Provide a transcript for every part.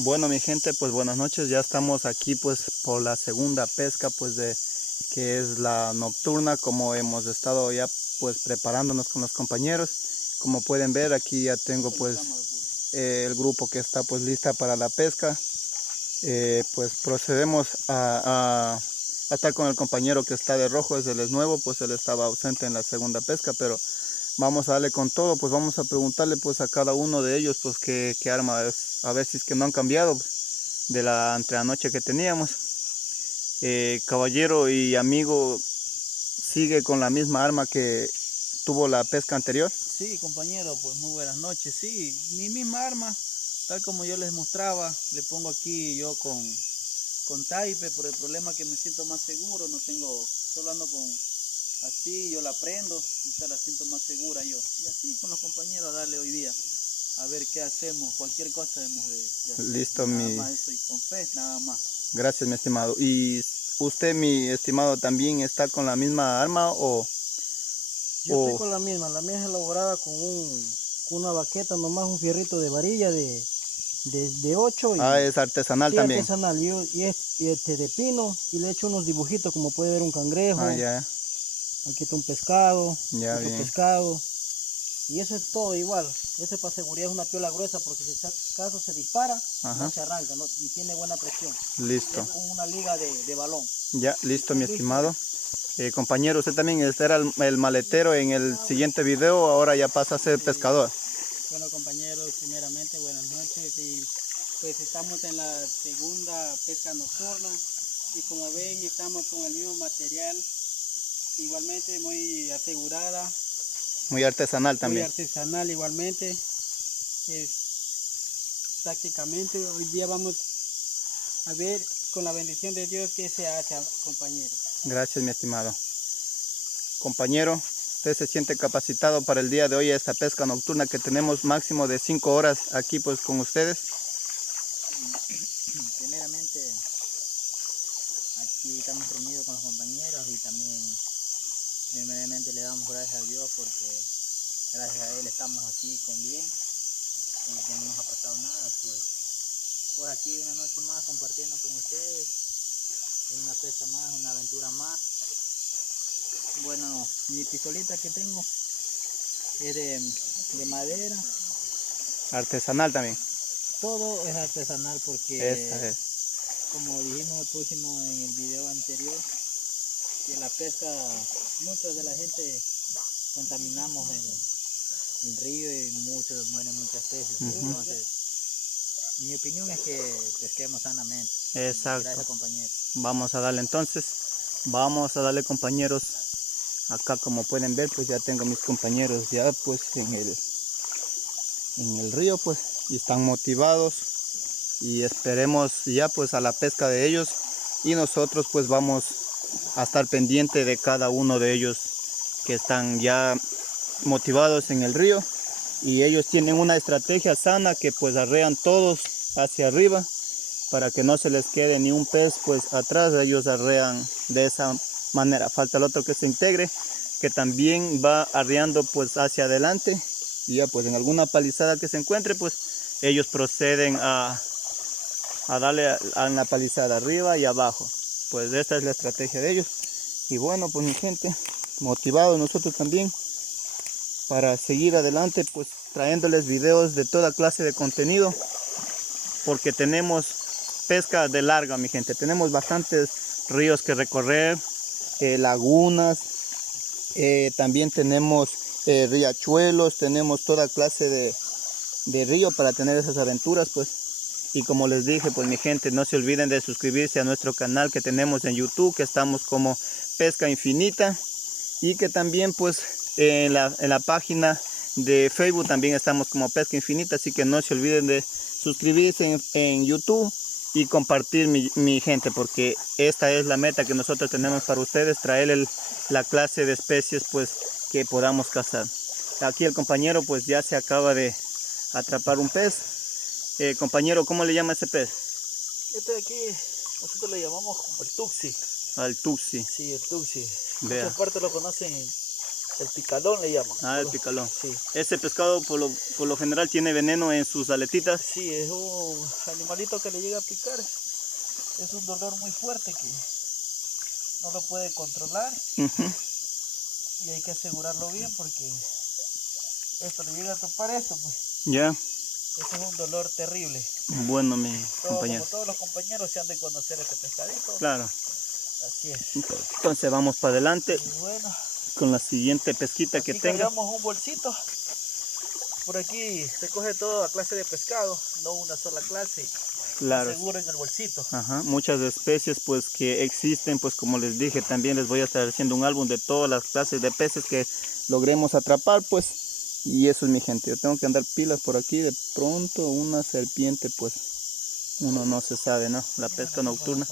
Bueno, mi gente, pues buenas noches. Ya estamos aquí pues por la segunda pesca pues de que es la nocturna, como hemos estado ya pues preparándonos con los compañeros. Como pueden ver, aquí ya tengo pues el grupo que está pues lista para la pesca. Pues procedemos a estar con el compañero que está de rojo. Él es nuevo, pues él estaba ausente en la segunda pesca, pero vamos a darle con todo. Pues vamos a preguntarle pues a cada uno de ellos pues qué arma es, a ver si es que no han cambiado de la entreanoche que teníamos. Caballero y amigo, ¿sigue con la misma arma que tuvo la pesca anterior? Sí, compañero, pues muy buenas noches. Sí, mi misma arma, tal como yo les mostraba, le pongo aquí yo con taipe, por el problema que me siento más seguro, no tengo, solo ando con así, yo la prendo y se la siento más segura yo. Y así con los compañeros a darle hoy día, a ver qué hacemos, cualquier cosa debemos de hacer. Listo, Nada más eso y con fe, nada más. gracias, mi estimado. ¿Y usted, mi estimado, también está con la misma arma Yo estoy con la mía es elaborada con una baqueta, nomás un fierrito de varilla de 8 y es artesanal sí, también? artesanal, y es de pino y le he hecho unos dibujitos, como puede ver un cangrejo, Ya, aquí está un pescado, ya, otro bien. pescado, y eso es todo igual. Eso es para seguridad, es una piola gruesa porque si acaso se dispara, Ajá. no se arranca, ¿no? Y tiene buena presión. Listo. Es como una liga de balón. Ya, listo, mi Listo. estimado. Compañero, usted también este era el maletero en el siguiente video, ahora ya pasa a ser pescador. Bueno, compañeros, primeramente buenas noches, y pues estamos en la segunda pesca nocturna y como ven estamos con el mismo material, igualmente muy asegurada, Muy artesanal muy también. artesanal igualmente. Prácticamente hoy día vamos a ver con la bendición de Dios qué se hace, compañeros. Gracias, mi estimado. Compañero, ¿usted se siente capacitado para el día de hoy esta pesca nocturna que tenemos máximo de 5 horas aquí pues con ustedes? Primeramente, aquí estamos reunidos con los compañeros y también primeramente le damos gracias a Dios porque gracias a Él estamos aquí con bien y que no nos ha pasado nada. Pues aquí una noche más compartiendo con ustedes, una pesca más, una aventura más. Bueno, mi pistolita que tengo es de madera. Artesanal también. Todo es artesanal porque, Esa es. como dijimos en el video anterior, que la pesca, mucha de la gente contaminamos el río y mueren muchas especies. Entonces, mi opinión es que pesquemos sanamente. Exacto. Gracias, compañero. Vamos a darle entonces. Vamos a darle, compañeros. Acá como pueden ver pues ya tengo mis compañeros ya pues en el río pues y están motivados y esperemos ya pues a la pesca de ellos y nosotros pues vamos a estar pendiente de cada uno de ellos que están ya motivados en el río y ellos tienen una estrategia sana que pues arrean todos hacia arriba para que no se les quede ni un pez pues atrás. Ellos arrean de esa manera. Falta el otro que se integre, que también va arreando pues hacia adelante y ya pues en alguna palizada que se encuentre pues ellos proceden a darle a la palizada arriba y abajo. Pues esta es la estrategia de ellos. Y bueno, pues mi gente, motivados nosotros también para seguir adelante pues trayéndoles videos de toda clase de contenido, porque tenemos pesca de larga, mi gente. Tenemos bastantes ríos que recorrer, lagunas, también tenemos riachuelos, tenemos toda clase de río para tener esas aventuras pues. Y como les dije pues mi gente, no se olviden de suscribirse a nuestro canal que tenemos en YouTube, que estamos como Pesca Infinita, y que también pues en la página de Facebook también estamos como Pesca Infinita, así que no se olviden de suscribirse en YouTube y compartir, mi gente, porque esta es la meta que nosotros tenemos para ustedes, traer la clase de especies pues que podamos cazar. Aquí el compañero pues ya se acaba de atrapar un pez. Compañero, ¿cómo le llama ese pez? Este de aquí, nosotros le llamamos como el tuxi. Al tuxi. Sí, el tuxi. Vea. Muchas partes lo conocen El picalón le llaman. Ah, el picalón. Sí. Este pescado por lo general tiene veneno en sus aletitas. Sí, es un animalito que le llega a picar. Es un dolor muy fuerte que no lo puede controlar. Ujú. Y hay que asegurarlo bien porque esto le llega a topar esto, pues. Ya, Ese es un dolor terrible. bueno mi compañero. Como todos los compañeros se han de conocer este pescadito. Claro. Así es. Entonces vamos para adelante Y bueno, con la siguiente pesquita que aquí tenga. cargamos un bolsito. Por aquí se coge toda clase de pescado, no una sola clase. Claro. Seguro en el bolsito. Ajá, muchas especies pues que existen, pues como les dije, también les voy a estar haciendo un álbum de todas las clases de peces que logremos atrapar, pues, y eso es mi gente. Yo tengo que andar pilas por aquí, de pronto una serpiente, pues, uno no se sabe, ¿no? La pesca nocturna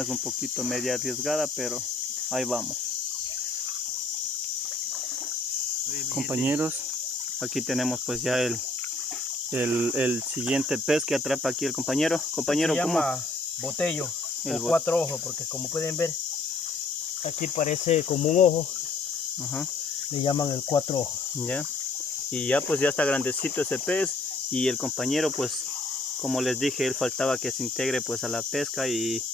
es un poquito media arriesgada, pero ahí vamos. Compañeros, aquí tenemos pues ya el siguiente pez que atrapa aquí el compañero. Compañero, se ¿cómo? llama botello El o cuatro ojos, porque como pueden ver, aquí parece como un ojo. Ajá. Le llaman el cuatro ojos. Ya. Y ya pues ya está grandecito ese pez y el compañero pues como les dije, él faltaba que se integre pues a la pesca y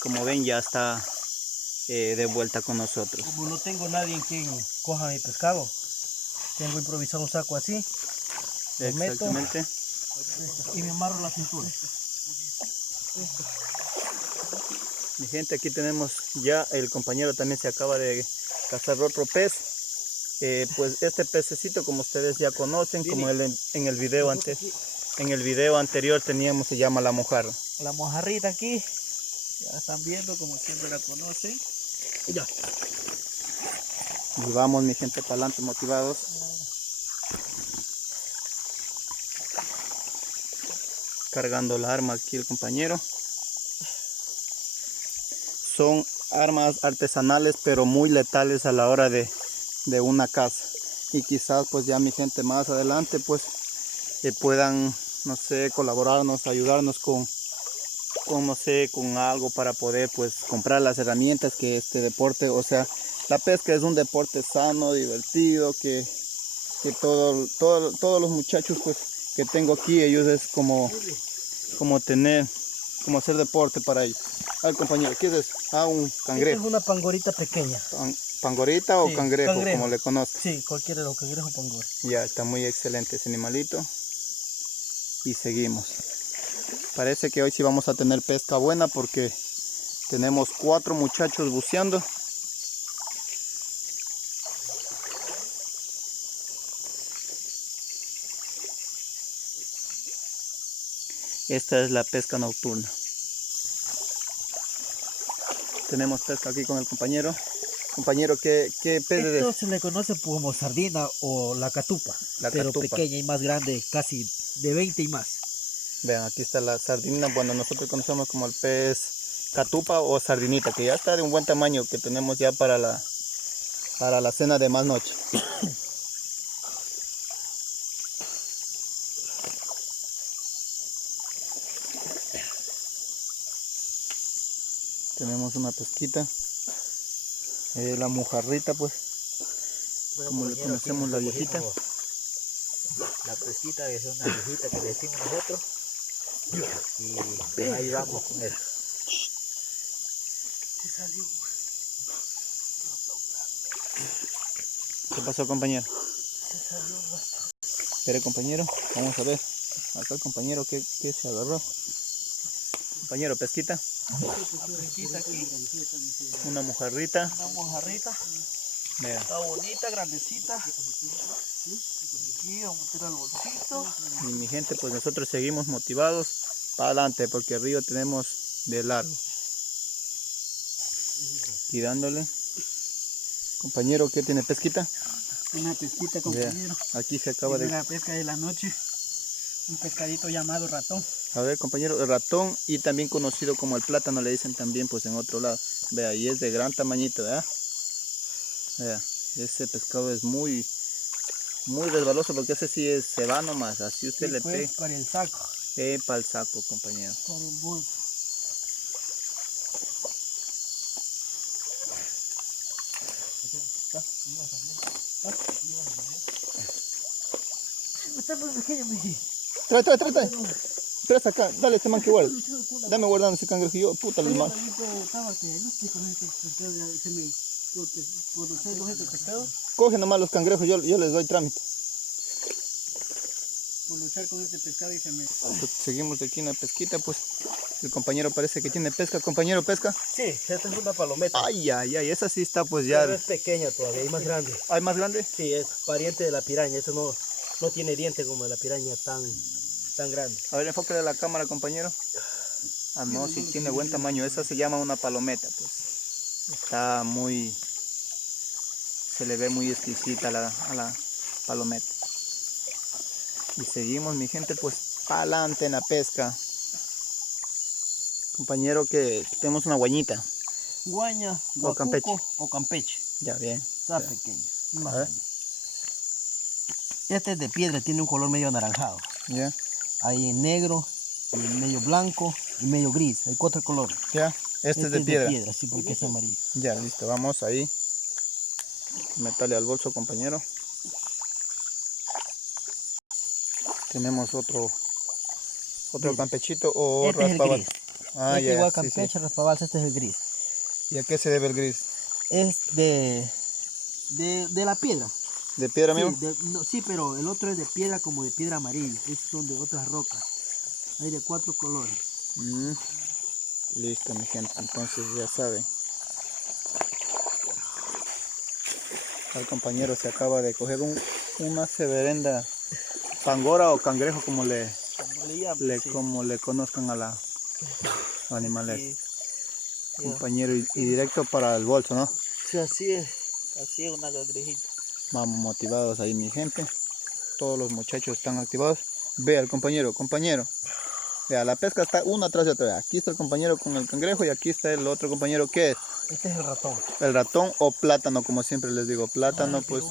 como ven ya está de vuelta con nosotros. Como no tengo nadie en quien coja mi pescado, tengo improvisado un saco así. Lo Exactamente. meto y me amarro la cintura. Mi gente, aquí tenemos ya, el compañero también se acaba de cazar otro pez. Pues este pececito, como ustedes ya conocen, como en el video anterior teníamos, se llama la mojarra. La mojarrita aquí, ya están viendo como siempre la conocen. Y ya. Y vamos mi gente para adelante motivados. Cargando la arma aquí el compañero. Son armas artesanales pero muy letales a la hora de una caza. Y quizás pues ya mi gente más adelante pues puedan, no sé, colaborarnos, ayudarnos con no sé, con algo para poder pues comprar las herramientas que este deporte, o sea, la pesca es un deporte sano, divertido, que todos los muchachos pues que tengo aquí, ellos es como hacer deporte para ellos. Al compañero, ¿qué es eso? Ah, un cangrejo. Esta es una pangorita pequeña. ¿Pangorita o Sí, cangrejo, como le conozco? Sí, cualquiera de los cangrejos o pangor. Ya, está muy excelente ese animalito. Y seguimos. Parece que hoy sí vamos a tener pesca buena porque tenemos 4 muchachos buceando. Esta es la pesca nocturna. Tenemos pesca aquí con el compañero. Compañero, ¿qué pez es? Esto se le conoce como sardina o la catupa, pero pequeña y más grande, casi de 20 y más. Vean, aquí está la sardina. Bueno, nosotros conocemos como el pez catupa o sardinita, que ya está de un buen tamaño, que tenemos ya para la cena de más noche. Tenemos una pesquita, la mojarrita pues, bueno, como le conocemos la viejita. La pesquita que es una viejita que le decimos nosotros. Y pues ahí vamos con eso. Se salió. ¿Qué pasó, compañero? Se salió un rato. Espere, compañero, vamos a ver. Acá el compañero que se agarró. Compañero, pesquita. Pesquita aquí. Una mojarrita. Una mojarrita. Vea. Está bonita, grandecita. Aquí vamos a meter al bolsito. Y mi gente, pues nosotros seguimos motivados para adelante porque el río tenemos de largo. Y dándole. Compañero, ¿qué tiene pesquita? Una pesquita, compañero. Vea, aquí se acaba de... La pesca de la noche. Un pescadito llamado ratón. A ver, compañero, el ratón y también conocido como el plátano, le dicen también pues en otro lado. Vea, y es de gran tamañito, ¿verdad? Vea, ese pescado es muy resbaloso porque ese sí se va nomás, así usted le pega. Para el saco. Para el saco, compañero. Para el bolso. Está muy pequeño, mi. Trae. Trae acá, dale este man que guarde. Dame guardando ese cangrejo. Yo, puta, los man. Coge nomás los cangrejos, yo les doy trámite. Por luchar con este pescado y se me... Seguimos aquí en la pesquita, pues. El compañero parece que tiene pesca. Compañero, ¿pesca? Sí, esta es una palometa. Ay, esa sí está pues ya. Pero es pequeña todavía, hay más grande. ¿Hay más grande? Sí, es pariente de la piraña, eso no tiene diente como la piraña tan grande. A ver, enfócale a la cámara, compañero. Ah, no, sí tiene buen tamaño. Esa se llama una palometa, pues. Está muy... Se le ve muy exquisita a la palometa. Y seguimos, mi gente, pues, para adelante en la pesca. Compañero, que tenemos una guañita. Guaña, O campeche. o campeche. Ya, bien. Está pequeño. A ver. Este es de piedra, tiene un color medio anaranjado. Ya. Hay negro, y medio blanco y medio gris. Hay 4 colores. Ya. Este es de piedra. Sí, porque es amarillo. Ya, listo. Vamos ahí. Métale al bolso, compañero. Tenemos otro campechito o Este es el raspabal. gris. Ah, ya, igual sí, campeche, sí. raspabalsa, este es el gris. ¿Y a qué se debe el gris? Es de la piedra. ¿De piedra, Sí, amigo? sí, pero el otro es de piedra como de piedra amarilla. Estos son de otras rocas. Hay de 4 colores. Listo, mi gente. Entonces ya saben. El compañero se acaba de coger una severenda pangora o cangrejo, como le llaman, sí. como le conozcan a la animales. Sí. Compañero, y directo para el bolso, ¿no? Sí, así es una cangrejita. Vamos motivados ahí, mi gente. Todos los muchachos están activados. Vea el compañero. Vea, la pesca está una tras de otra. Aquí está el compañero con el cangrejo y aquí está el otro compañero. ¿Qué es? Este es el ratón. El ratón o plátano, como siempre les digo. Plátano, pues,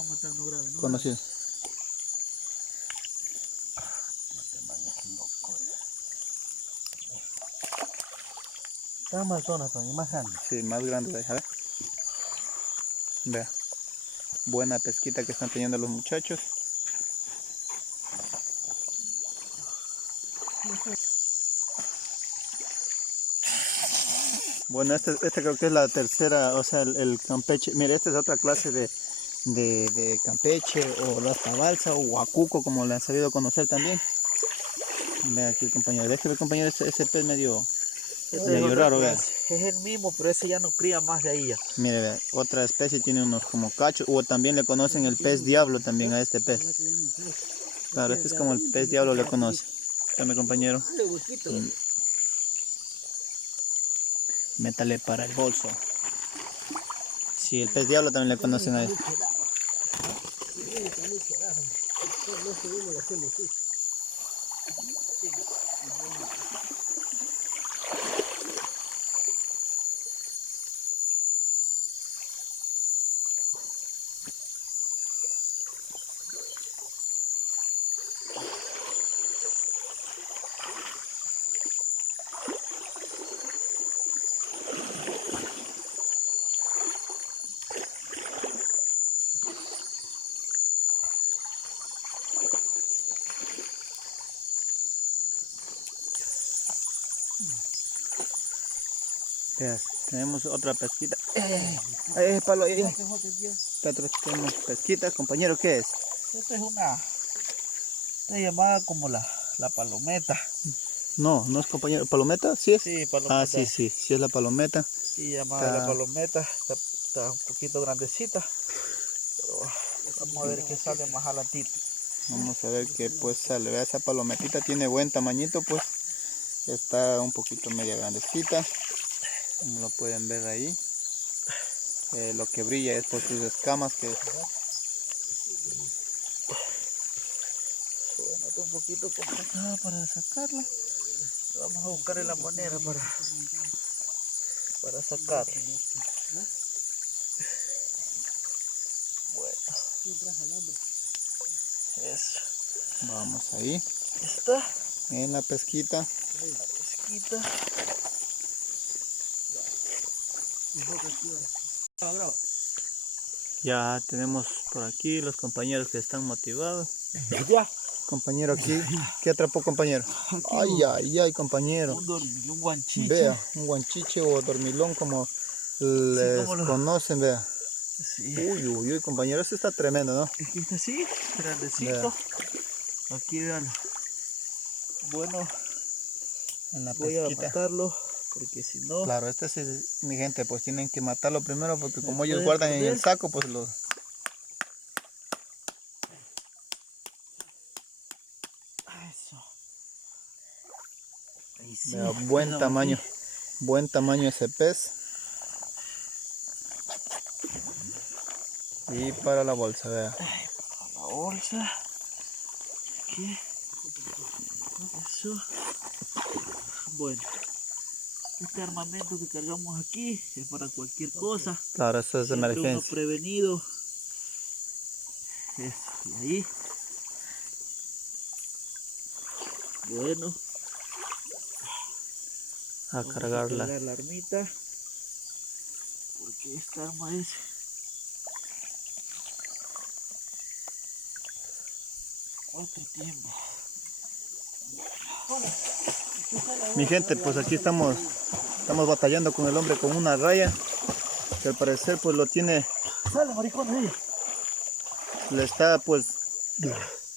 conocido. Está más zona, Tony, más grande. Sí, más grande, a ver. Vea. Buena pesquita que están teniendo los muchachos. Bueno, este creo que es la tercera, o sea, el campeche. Mire, esta es otra clase de campeche o raspabalsa o huacuco, como le han sabido conocer también. Vea aquí el compañero, déjeme compañero, ese pez medio raro, vea. Es el mismo, pero ese ya no cría más de ahí ya. Mire, vea, otra especie tiene unos como cachos, o también le conocen el pez diablo también a este pez. Claro, este es como el pez diablo, le conoce. Dame, compañero. Métale para el bolso. Sí, el pez diablo también le conocen a él. Veas, tenemos otra pesquita. Palo, tenemos pesquita, compañero, ¿qué es? Esta es una llamada como la palometa. No, no es compañero. ¿Palometa? ¿Sí es? Sí, palometa. Ah, sí, sí es la palometa. Sí, llamada la palometa. Está un poquito grandecita. Pero vamos a ver qué sale más adelantito. Vamos a ver qué pues sale. Vea, esa palometita tiene buen tamañito, pues. Está un poquito media grandecita. Como lo pueden ver ahí. Lo que brilla es por sus escamas que... Bueno, está un poquito complicada para sacarla. Vamos a buscar la manera para sacarla. Bueno. Eso. Vamos ahí. Está. En la pesquita. La pesquita. Ya tenemos por aquí los compañeros que están motivados. Ya. Compañero aquí, ¿qué atrapó compañero? Ay, ay, ay, compañero. Un guanchiche. Vea, un guanchiche o dormilón como les conocen, vea. Sí. Uy, uy, uy, compañero, este está tremendo, ¿no? Es que está así, grandecito. Vea. Aquí vean. Bueno, En la voy a pesquita. matarlo porque si no... Claro, este sí, mi gente, pues tienen que matarlo primero porque como ellos puede guardan en perder. el saco, pues lo... Eso. Ahí sí. Vea, buen tamaño ese pez. Y para la bolsa, vea. La bolsa. Aquí. Eso. Bueno. Este armamento que cargamos aquí es para cualquier cosa. Claro, eso es de Siempre uno emergencia. prevenido. Eso, y ahí. Bueno. A Vamos cargarla. a cargar la armita. Porque esta arma es... otro tiempo. Mi gente, pues aquí estamos batallando con el hombre con una raya. Que al parecer pues lo tiene... Sale, maricón, ahí. Le está pues...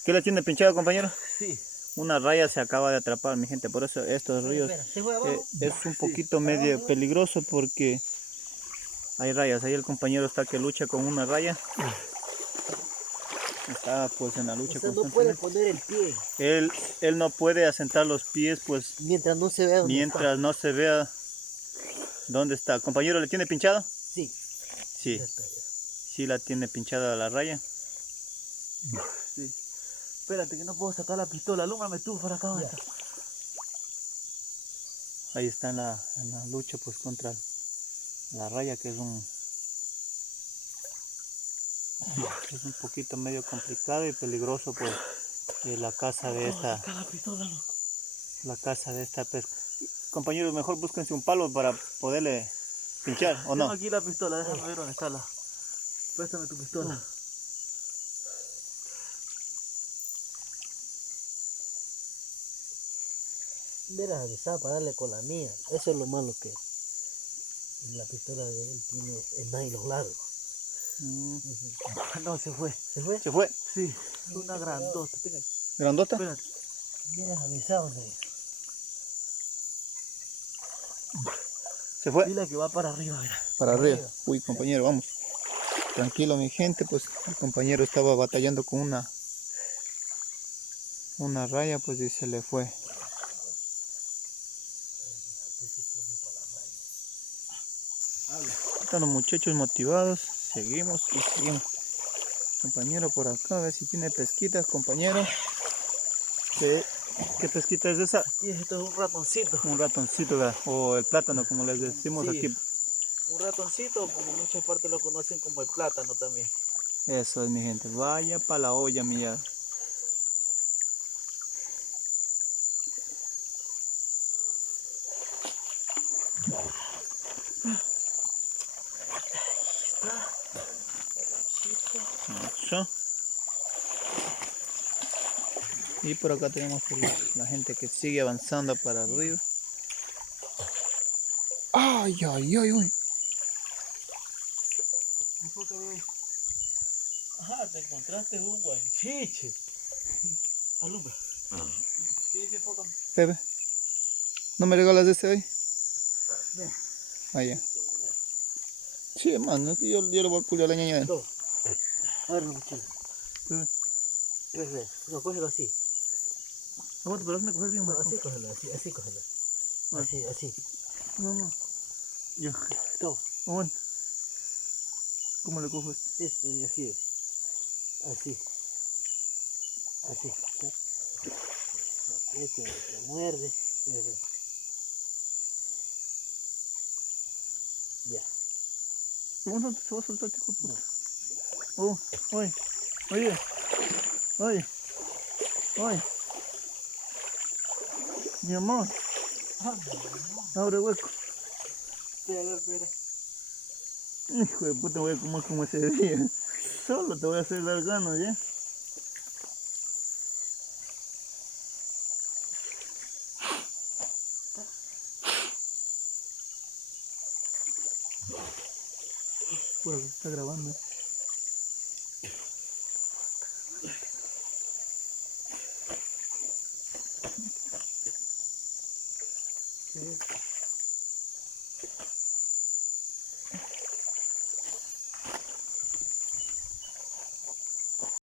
¿Qué le tiene pinchado, compañero? Sí. Una raya se acaba de atrapar, mi gente. Por eso estos ríos es un poquito medio peligroso porque hay rayas. Ahí el compañero está que lucha con una raya. Está pues en la lucha No puede constantemente. poner el pie Él no puede asentar los pies pues mientras no se vea mientras no se vea dónde está. ¿Compañero le tiene pinchado? Sí. Sí. Sí la tiene pinchada la raya. Sí. Espérate que no puedo sacar la pistola. Alúmbrame tú para acá. ¿Dónde está? Ahí está en la lucha pues contra la raya, que es un poquito medio complicado y peligroso pues la caza de esta pesca. Compañeros, mejor búsquense un palo para poderle pinchar, ¿o no? Tengo aquí la pistola, déjame ver dónde está la... Préstame tu pistola. Verás, avisar para darle con la mía. Eso es lo malo que la pistola de él tiene el nylon largo. No, se fue. ¿Se fue? ¿Se fue? Sí, una grandota. ¿Grandota? Espérate. Vienes avisado de eso. ¿Se fue? Dile que va para arriba, mira. Para arriba. Uy, compañero, vamos. Tranquilo, mi gente, pues el compañero estaba batallando con una raya, pues y se le fue. Están los muchachos motivados, seguimos y seguimos. Compañero por acá, a ver si tiene pesquitas, compañero. ¿Qué pesquita es esa? Aquí esto es un ratoncito. Un ratoncito, ¿verdad? O el plátano, como les decimos Sí, aquí. un ratoncito, como en muchas partes lo conocen como el plátano también. Eso es, mi gente. Vaya para la olla, mía. Eso. Y por acá tenemos la gente que sigue avanzando para arriba. ¡Ay, ay, ay, ay! Ajá, te encontraste un guanchiche. Alumbra. Sí, enfócame. Pepe, ¿no me regalas ese hoy? Ven. Ah, ya. Sí, hermano, es que yo le voy a culiar a la ñaña. A ver, muchacho. No, cógelo así. Aguanta, pero hazme coger bien, No, Marco. así cógelo, así cógelo. Así. No. Yo. Toma. Aguanta. ¿Cómo le cojo este? Así es. Así. ¿Sí? Este te muerde. Ya. No, se va a soltar, hijo de puta. Oye. Mi amor. Abre hueco. Espera. Hijo de puta, voy a comer como ese día. solo, te voy a hacer largano ya. Por aquí está grabando. Sí.